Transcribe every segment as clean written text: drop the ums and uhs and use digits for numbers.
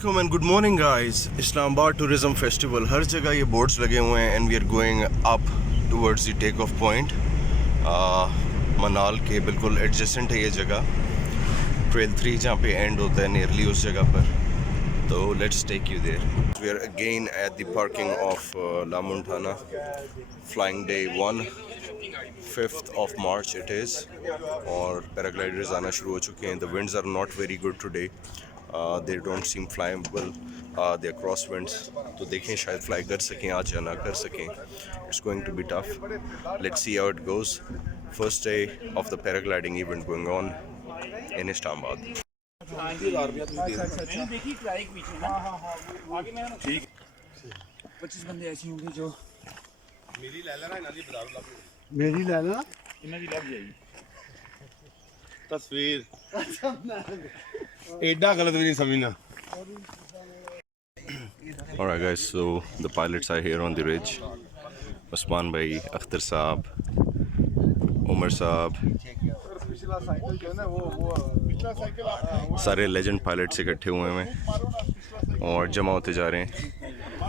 Good morning guys. Islamabad Tourism Festival. हर जगह ये boards लगे हुए हैं and we are going up towards the take off point. मनाल के बिल्कुल एडजेसेंट है ये जगह. ट्रेल 3 जहाँ पे एंड होता है नियरली उस जगह पर. तो let's take you there. We are again at the parking of La Montana. Flying day 1. 5th of March it is. और paragliders आना शुरू हो चुके हैं. The winds are not very good today. They don't seem flyable. They are crosswinds. तो देखें शायद fly कर सकें आज या ना कर सकें. It's going to be tough. Let's see how it goes. First day of the paragliding event going on in Islamabad. देखी ट्राइक पीछे ना आगे मैं ठीक 25 बंदे ऐसे होंगे जो मेरी ले लेना इन्हां दी बदारू लग मेरी ले लेना इन्हां दी लग जाएगी तस्वीर एडा गलत भी नहीं समझना. Alright guys, so the pilots are here on the ridge. Usman bhai, Akhtar saab, Umar saab, सारे लेजेंड पायलट्स इकट्ठे हुए हैं और जमा होते जा रहे हैं.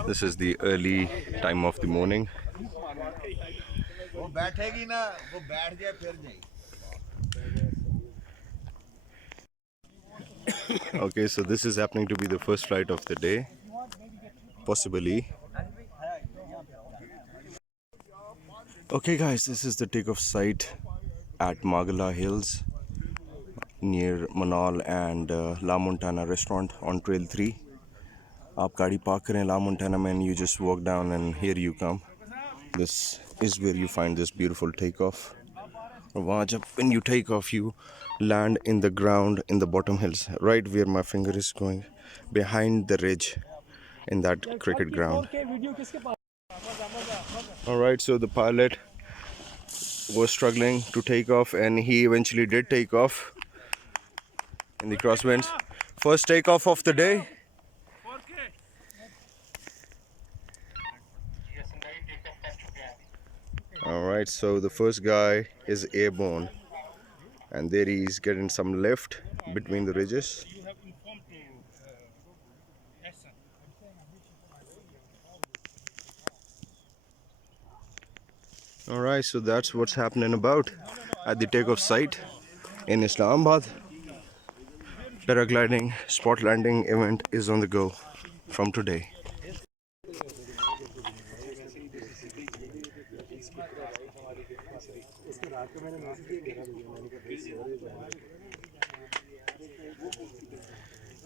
This is the early time of the morning. वो बैठेगी ना, वो बैठ जाए फिर जाए. Okay, so this is happening to be the first flight of the day, possibly. Okay guys, this is the takeoff site at Magala Hills near Manal and La Montana restaurant on Trail 3. आप गाड़ी park करें La Montana में and you just walk down and here you come. This is where you find this beautiful takeoff. वहाँ जब when you take off you land in the ground in the bottom hills, right where my finger is going, behind the ridge in that cricket ground. Alright, so the pilot was struggling to take off and he eventually did take off in the crosswinds. First takeoff of the day. Alright, so the first guy is airborne and there he is getting some lift between the ridges. Alright, so that's what's happening about at the takeoff site in Islamabad. Paragliding spot landing event is on the go from today.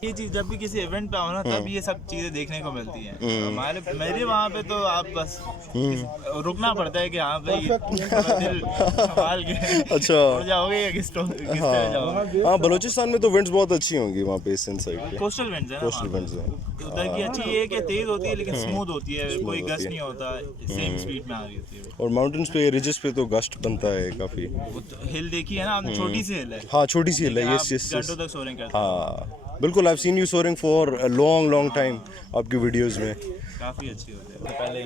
ये चीज जब भी किसी event पे आओ ना तब ये सब चीजें देखने को मिलती हैं. मेरे वहाँ पे तो आप बस रुकना पड़ता है कि हाँ भाई दिल संभाल के अच्छा उड़ जाओगे या किस तरह जाओगे. हाँ, बलूचिस्तान में तो विंड्स बहुत अच्छी होंगी वहाँ पे इस साइड पे. कोस्टल विंड्स है. कोस्टल विंड्स हैं. उधर की अच्छी ये है कि तेज होती है लेकिन स्मूथ होती है, कोई गस्ट नहीं होता, सेम स्पीड में आ रही होती है. और माउंटेन्स पे रिजेस पे तो गस्ट बनता है काफी. हिल देखी है ना आपने, छोटी सी हिल है. हाँ, छोटी सी हिल है. यस घंटों तक सोरिंग करते हैं. हाँ बिल्कुल. I've seen you soaring for a long time आपकी वीडियोस में. काफी अच्छी होती है. पहले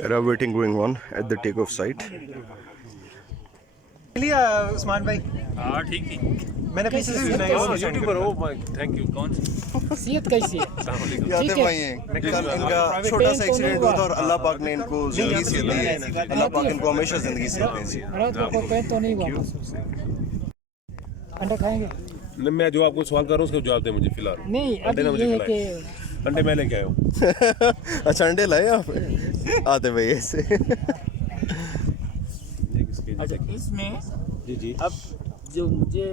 Paragliding going on at the takeoff site. लिया उस्मान भाई. हां ठीक थी. मैंने पीछे से सुना है यूट्यूबर हो. Thank you. कौन सेहत कैसी है? याद है भाई हैं कल इनका छोटा सा एक्सीडेंट हुआ था और अल्लाह पाक ने इनको जिंदगी से दी है. अल्लाह पाक इनको हमेशा जिंदगी से दें. जी रात को कोई पेन तो नहीं हुआ? अंडा खाएंगे? नहीं, मैं जो आपको सवाल कर रहा हूँ उसका जवाब दें मुझे फिलहाल. नहीं अभी ये है कि अंडे मैं लेके आया हूँ. अच्छा, अंडे लाए आप? आते भाई ऐसे. अच्छा इसमें जी अब जो मुझे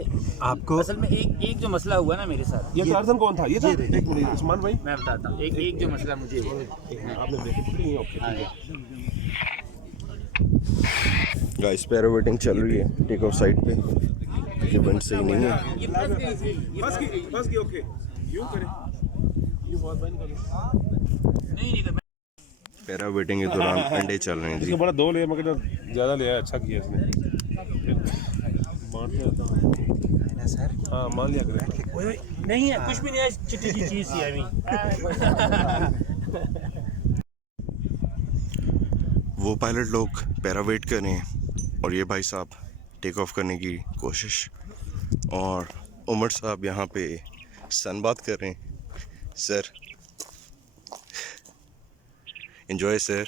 आपको असल में एक जो मसला हुआ ना मेरे साथ, ये टार्जन कौन था? ये था. एक मिनट उस्मान भाई मैं बताता हूँ. एक जो मसला मुझे आपने देखी. ओके गाइस, पैराग्लाइडिंग चल रही है टेक ऑफ साइड पे. ये बंद सही नहीं है. बस की ओके यूं करें. ये बहुत बंद कर. नहीं पैराग्लाइडिंग के दौरान अंडे चल रहे हैं. इसको बड़ा 2 ले मगर ज़्यादा लिया. अच्छा किया इसने. बांटते रहता हूँ ना सर. हाँ मान लिया करें. नहीं है कुछ भी नहीं है. चिट्टी की चीज़ ही है अभी. वो पायलट लोग पैरावेट कर रहे हैं और ये भाई साहब टेक ऑफ करने की कोशिश. और उमर साहब यहाँ पे सनबाथ कर रहे हैं sir. Enjoy, sir.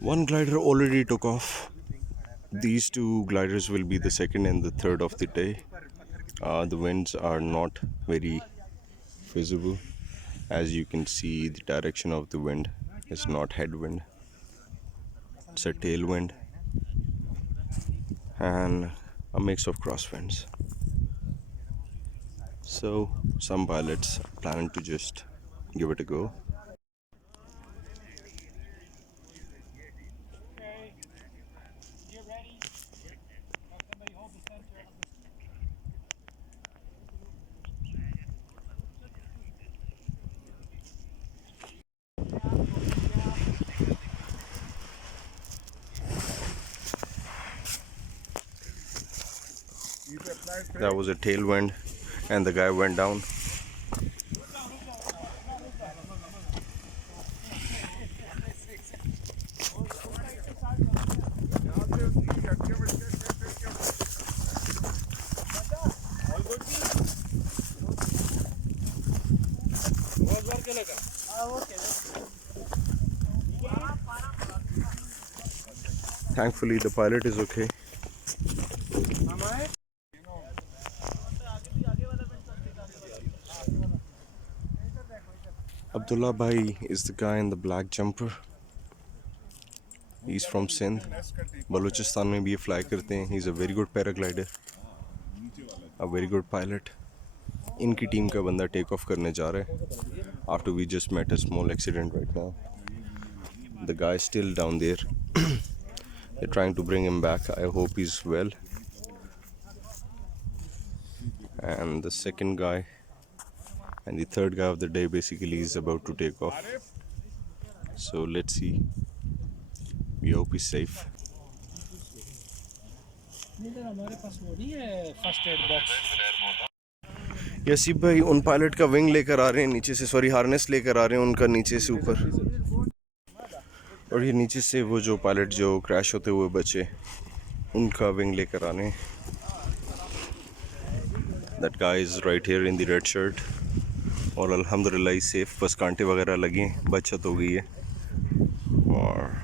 One glider already took off. These two gliders will be the second and the third of the day. The winds are not very visible. As you can see, the direction of the wind is not headwind. It's a tailwind and a mix of crosswinds. So some pilots are planning to just give it a go. That was a tailwind and the guy went down. Thankfully the pilot is okay. Abdullah Bhai is the guy in the black jumper. He's from Sindh. Balochistan में भी ये fly करते हैं. He's a very good paraglider, a very good pilot. इनकी team का बंदा take off करने जा रहा है. After we just met a small accident right now. The guy is still down there. They're trying to bring him back. I hope he's well. And the second guy and the third guy of the day basically is about to take off. So let's see. We hope he's safe. यसीब भाई उन pilot का wing लेकर आ रहे हैं नीचे से, sorry harness लेकर आ रहे हैं उनका नीचे से ऊपर, और ये नीचे से वो जो पायलट जो क्रैश होते हुए बचे उनका विंग लेकर आने हैं. That guy is right here in the red shirt. और अल्हम्दुलिल्लाह ही सेफ, बस कांटे वगैरह लगे हैं, बचत हो गई है. और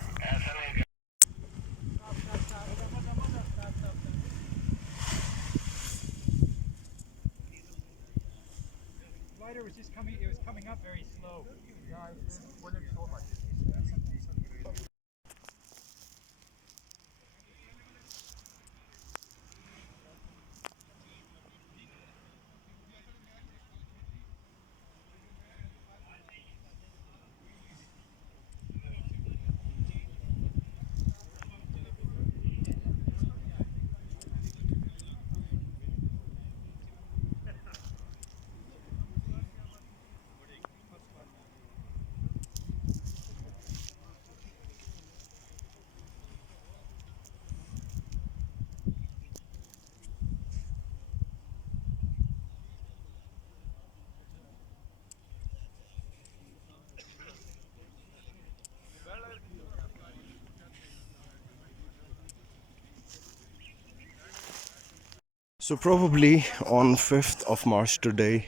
so probably on 5th of March today,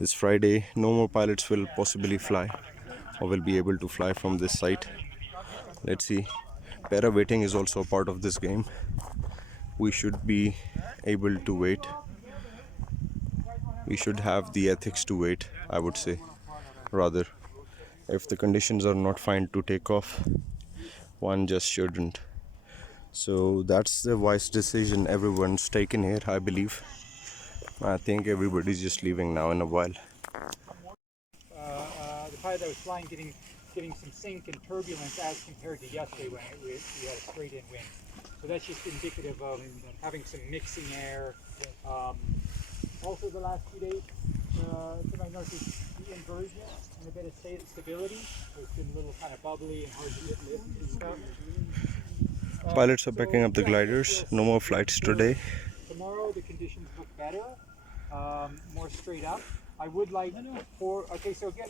this Friday, no more pilots will possibly fly or will be able to fly from this site. Let's see. Para waiting is also a part of this game. We should be able to wait. We should have the ethics to wait, I would say. Rather, if the conditions are not fine to take off, one just shouldn't. So that's the wise decision everyone's taken here, I believe. I think everybody's just leaving now in a while. The pilot that was flying getting some sink and turbulence as compared to yesterday when we had a straight in wind. So that's just indicative of having some mixing air. Also the last few days, to my northeast, the inversion and a bit of stability. So it's been a little kind of bubbly and hard to get lift and stuff. Pilots are packing up the gliders. No more flights today. Tomorrow the conditions look better, more straight up. I would like okay, so again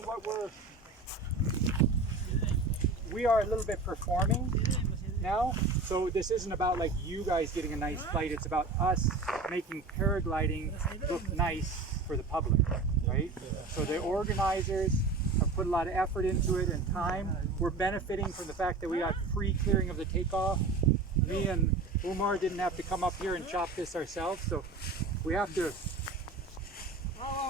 we are a little bit performing now. So this isn't about like you guys getting a nice flight, it's about us making paragliding look nice for the public, right? So the organizers have put a lot of effort into it and time. We're benefiting from the fact that we got free clearing of the takeoff. Me and Umar didn't have to come up here and chop this ourselves, so we have to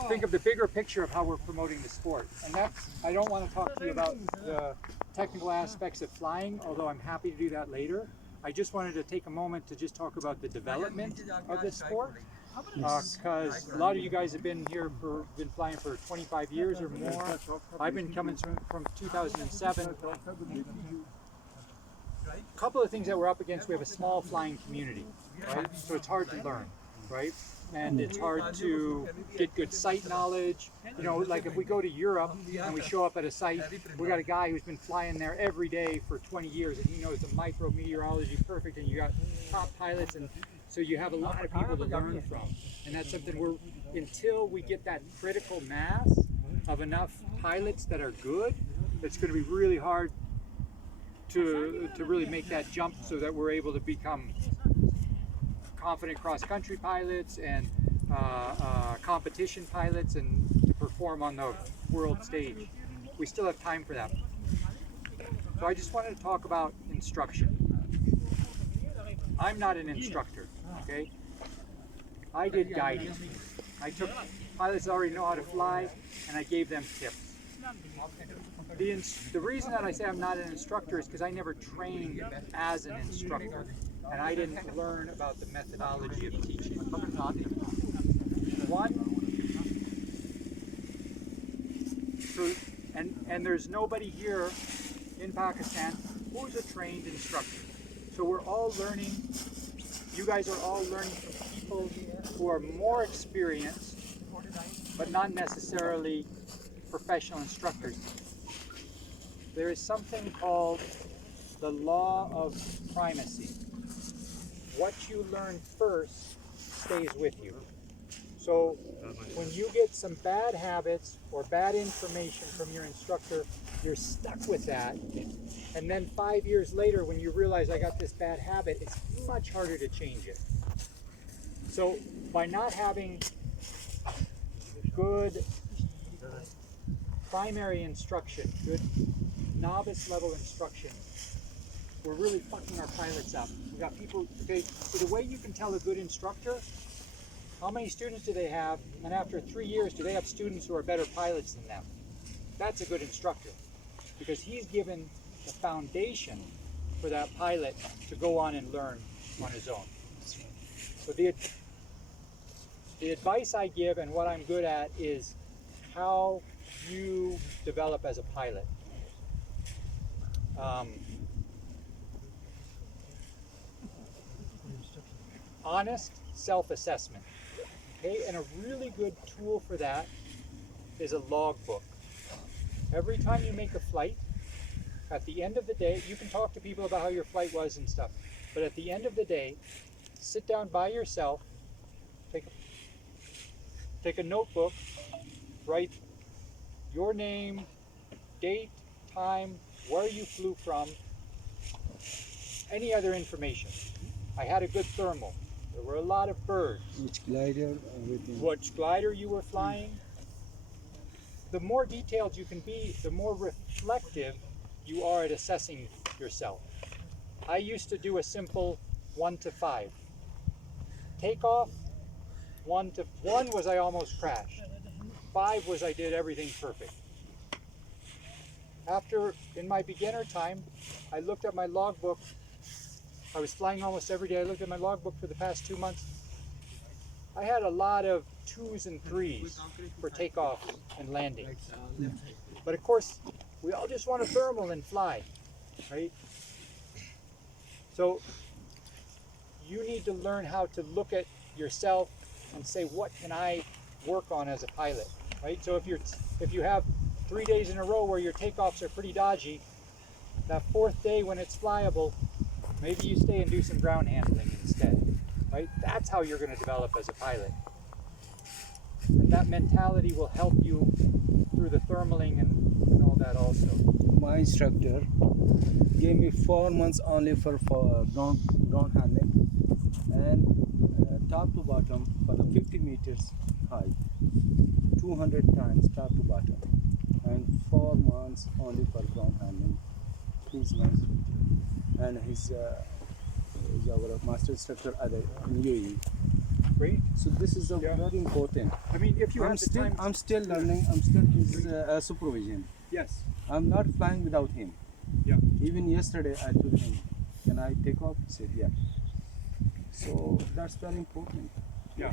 think of the bigger picture of how we're promoting the sport. And that's, I don't want to talk to you about the technical aspects of flying, although I'm happy to do that later. I just wanted to take a moment to just talk about the development of this sport, because a lot of you guys have been here been flying for 25 years or more. I've been coming from 2007. A couple of things that we're up against: we have a small flying community, right? So it's hard to learn, right? And it's hard to get good site knowledge. You know, like if we go to Europe and we show up at a site, we got a guy who's been flying there every day for 20 years and he knows the micrometeorology perfect, and you got top pilots, and so you have a lot of people to learn from. And that's something until we get that critical mass of enough pilots that are good, it's going to be really hard to really make that jump so that we're able to become confident cross-country pilots and competition pilots and to perform on the world stage. We still have time for that. So I just wanted to talk about instruction. I'm not an instructor, okay? I did guiding. I took pilots that already know how to fly and I gave them tips. The reason that I say I'm not an instructor is because I never trained as an instructor. And I didn't learn about the methodology of teaching. And there's nobody here in Pakistan who's a trained instructor. So we're all learning, you guys are all learning from people who are more experienced, but not necessarily professional instructors. There is something called the law of primacy. What you learn first stays with you. So when you get some bad habits or bad information from your instructor, you're stuck with that. And then 5 years later, when you realize I got this bad habit, it's much harder to change it. So by not having good primary instruction, good novice level instruction, we're really fucking our pilots up. We got people, okay, so the way you can tell a good instructor, how many students do they have, and after 3 years, do they have students who are better pilots than them? That's a good instructor, because he's given the foundation for that pilot to go on and learn on his own. So the advice I give and what I'm good at is how you develop as a pilot. Honest self-assessment, okay? And a really good tool for that is a logbook. Every time you make a flight, at the end of the day, you can talk to people about how your flight was and stuff, but at the end of the day, sit down by yourself, take a notebook, write your name, date, time, where you flew from, any other information. I had a good thermal. There were a lot of birds. Which glider, everything. Which glider you were flying. The more detailed you can be, the more reflective you are at assessing yourself. I used to do a simple 1 to 5. Takeoff, 1 was I almost crashed. 5 was I did everything perfect. After, in my beginner time, I looked at my logbook. I was flying almost every day. I looked at my logbook for the past 2 months. I had a lot of 2s and 3s for takeoff and landing. But of course, we all just want a thermal and fly, right? So you need to learn how to look at yourself and say, what can I work on as a pilot, right? So if you have 3 days in a row where your takeoffs are pretty dodgy, that 4th day when it's flyable, maybe you stay and do some ground handling instead, right? That's how you're going to develop as a pilot. And that mentality will help you through the thermaling and all that also. My instructor gave me 4 months only for ground handling and top to bottom for the 50 meters high. 200 times top to bottom, and 4 months only for ground handling. He's nice, and he's our master instructor at the UAE. Great. So this is very important. I mean, if you have the time. I'm still learning. I'm still his supervision. Yes. I'm not flying without him. Yeah. Even yesterday I told him, "Can I take off?" He said, "Yeah." So that's very important. Yeah.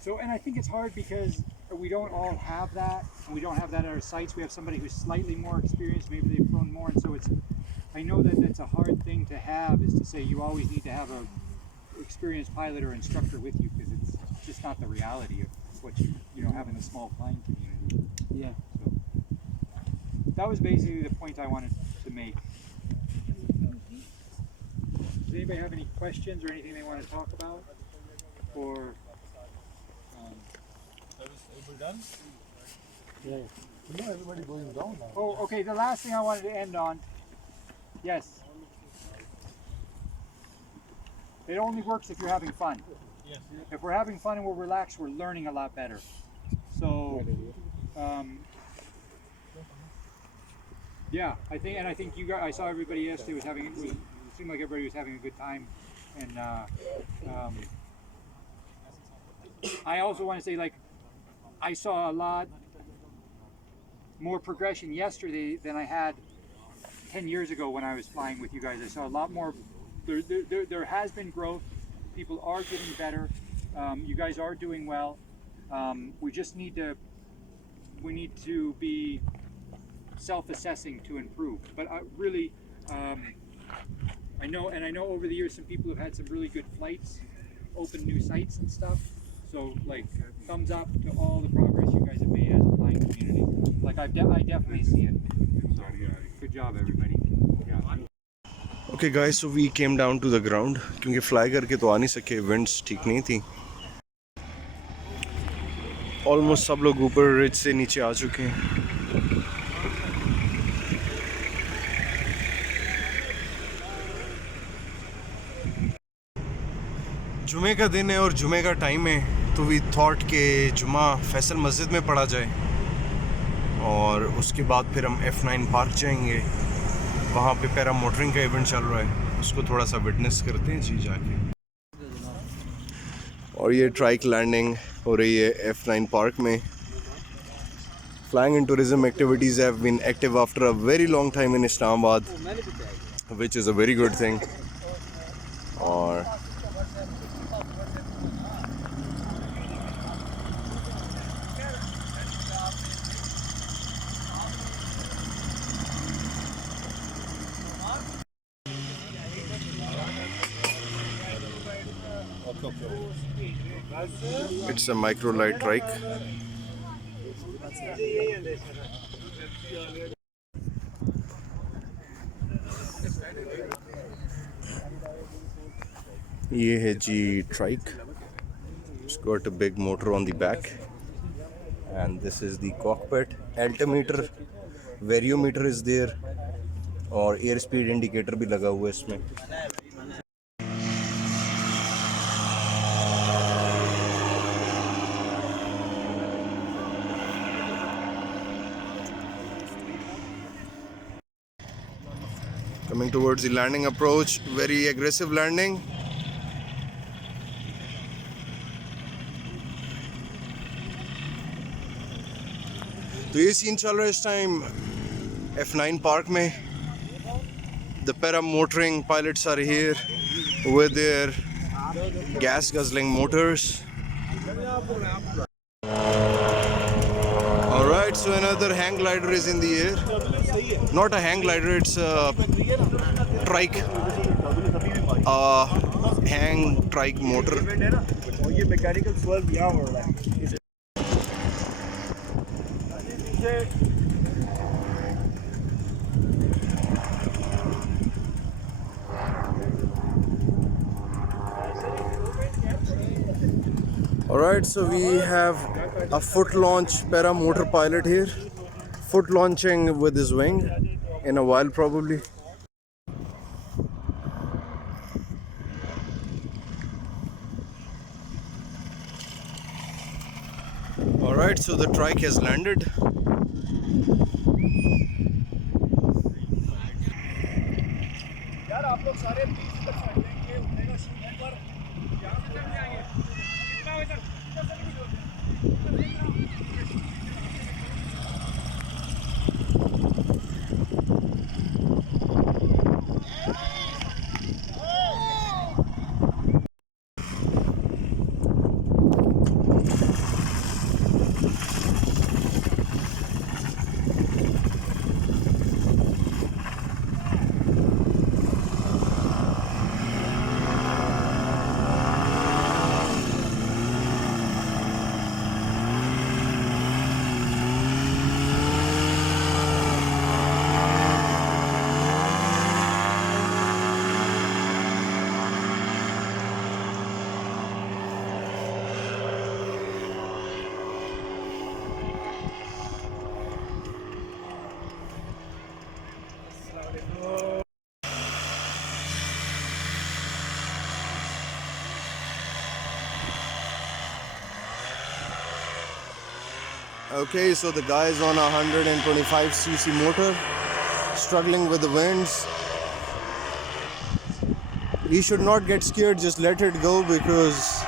So, and I think it's hard because we don't all have that, and we don't have that at our sites. We have somebody who's slightly more experienced, maybe they've flown more, and so it's, I know that that's a hard thing to have, is to say you always need to have a experienced pilot or instructor with you, because it's just not the reality of what you know, have in a small flying community. Yeah. So that was basically the point I wanted to make. Does anybody have any questions or anything they want to talk about? Or Yeah. You know everybody going down now. oh, okay. The last thing I wanted to end on. Yes. It only works if you're having fun. Yes. If we're having fun and we're relaxed, we're learning a lot better. So, yeah, I think you guys. I saw everybody yesterday was having. It seemed like everybody was having a good time, and I also want to say, like, I saw a lot more progression yesterday than I had 10 years ago when I was flying with you guys. I saw a lot more. There has been growth. People are getting better. You guys are doing well. We just need to be self-assessing to improve. But really, I know over the years some people have had some really good flights, opened new sites and stuff. So, like, thumbs up to all the progress you guys have made as a flying community. Like, I definitely see it. So, good job, everybody. Yeah. Okay guys, so we came down to the ground क्योंकि fly करके तो आ नहीं सके, winds ठीक नहीं थी. Almost सब लोग ऊपर रिज से नीचे आ चुके हैं. जुमे का दिन है और जुमे का टाइम है, तो वी थॉट के जुमा फैसल मस्जिद में पढ़ा जाए और उसके बाद फिर हम F9 पार्क जाएंगे. वहाँ पे पैरा मोटरिंग का इवेंट चल रहा है, उसको थोड़ा सा विटनेस करते हैं जी जाके. और ये ट्राइक लैंडिंग हो रही है F9 पार्क में. Flying and tourism activities have been active after a very long time in Islamabad, which is a very good thing. और it's a Microlight Trike. ये है जी Trike. It's got a big motor on the back, and this is the cockpit. Altimeter, variometer is there, और airspeed indicator भी लगा हुआ है इसमें. Coming towards the landing approach, very aggressive landing. तो ये सीन चल रहा है इस टाइम F9 पार्क में. The paramotoring pilots are here with their gas guzzling motors. Alright, so another hang glider is in the air. Not a hang glider, it's a trike. Hang trike motor. ये mechanical swerve यहाँ हो रहा है. Alright, so we have a foot launch paramotor pilot here. Foot launching with his wing in a while probably. Alright. Alright, so the trike has landed. यार आप लोग सारे 30 तक चढ़ जाएंगे उठेगा शूट पर यहाँ से चढ़ जाएंगे कितना हो इधर Okay, so the guy is on a 125cc motor, struggling with the winds. He should not get scared, just let it go because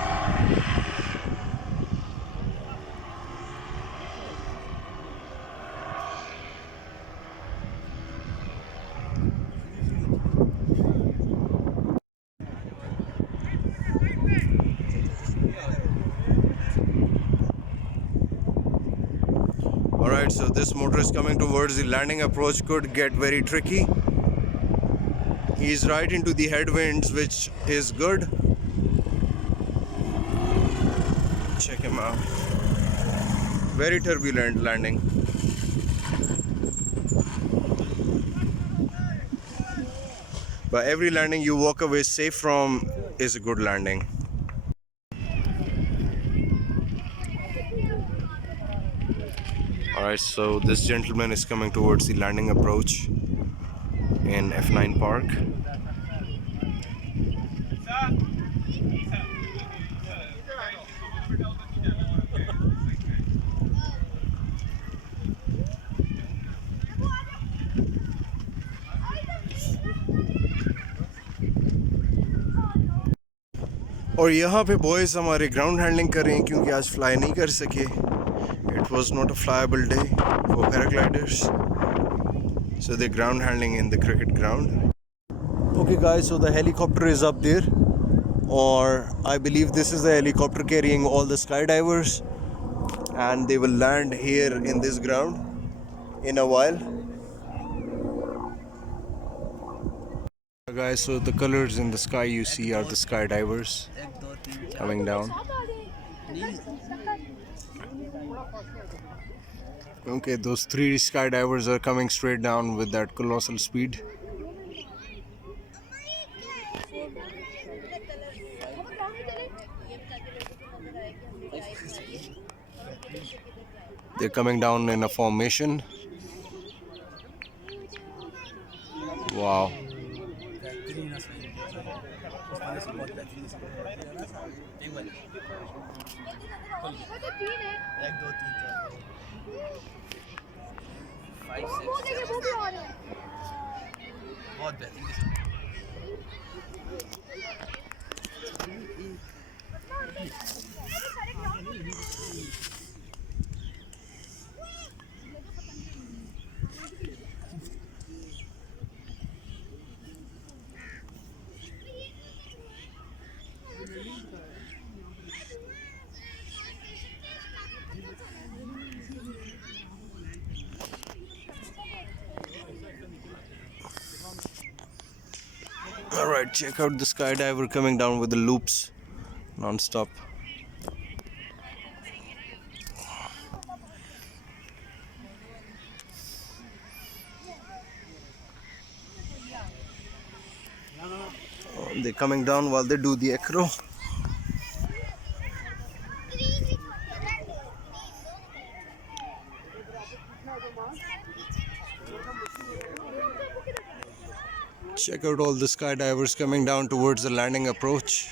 Alright, so this motor is coming towards the landing approach, could get very tricky. He's right into the headwinds, which is good. Check him out. Very turbulent landing. But every landing you walk away safe from is a good landing. Alright, so this gentleman is coming towards the landing approach in F9 Park. और यहाँ पे boys हमारे ground handling कर रहे हैं क्योंकि आज fly नहीं कर सके. It was not a flyable day for paragliders, so they're ground handling in the cricket ground. Okay guys, so the helicopter is up there, or I believe this is the helicopter carrying all the skydivers, and they will land here in this ground in a while. Guys, so the colors in the sky you see are the skydivers coming down. Okay, those 3 skydivers are coming straight down with that colossal speed. They're coming down in a formation. Wow. Alright, check out the skydiver coming down with the loops non-stop. They're coming down while they do the acro. Check out all the skydivers coming down towards the landing approach.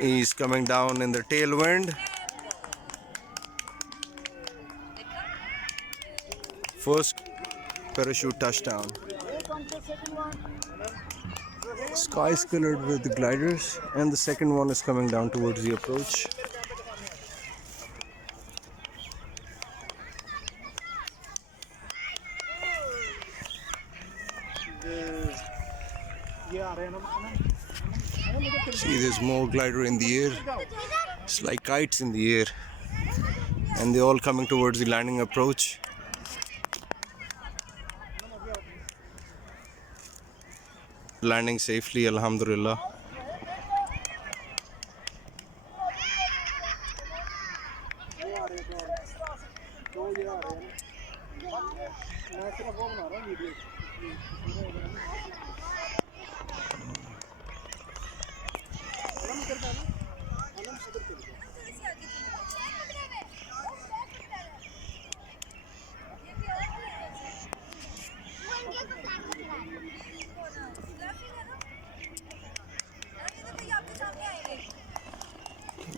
He's coming down in the tailwind. First parachute touchdown. Sky is colored with the gliders, and the second one is coming down towards the approach. See, there's more glider in the air. It's like kites in the air, and they're all coming towards the landing approach. Landing safely, alhamdulillah.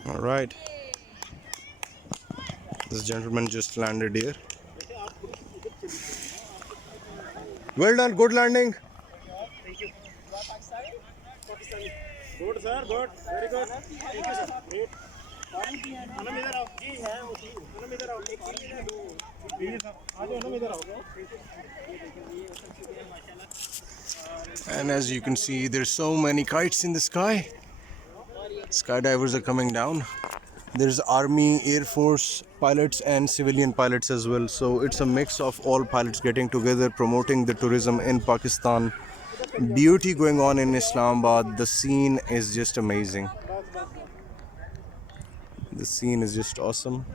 All right, this gentleman just landed here. Well done, good landing. Good sir, good, very good. Thank you sir. Great. Anam idhar aao. जी है उसी. Anam idhar aao. एक चीज है दो. आ जाओ anam idhar आओ. And as you can see, there's so many kites in the sky. Skydivers are coming down. There's Army, Air Force pilots and civilian pilots as well. So it's a mix of all pilots getting together, promoting the tourism in Pakistan. Beauty going on in Islamabad. The scene is just amazing. The scene is just awesome.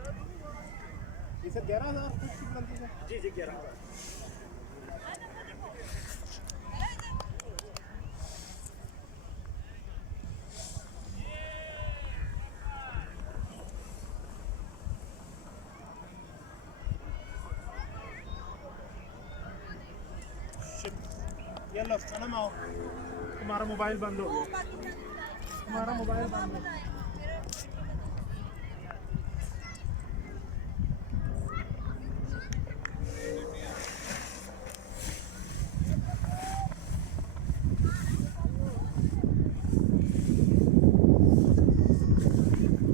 ये लो सनम आओ तुम्हारा mobile बंद हो गया तुम्हारा mobile बंद हो गया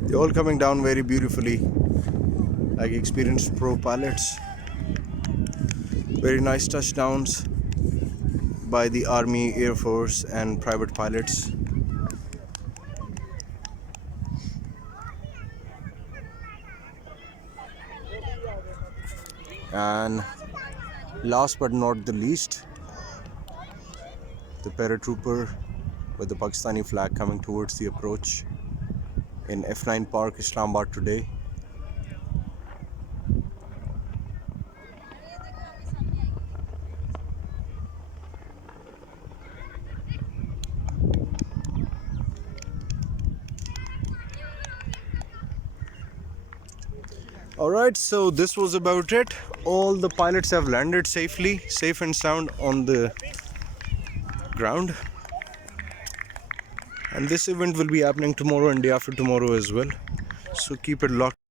They're all coming down very beautifully, like experienced pro pilots. Very nice touchdowns by the Army, Air Force and private pilots. And last but not the least, the paratrooper with the Pakistani flag coming towards the approach in F9 Park, Islamabad today. Alright, so this was about it. All the pilots have landed safely, safe and sound on the ground. And this event will be happening tomorrow and day after tomorrow as well. So keep it locked.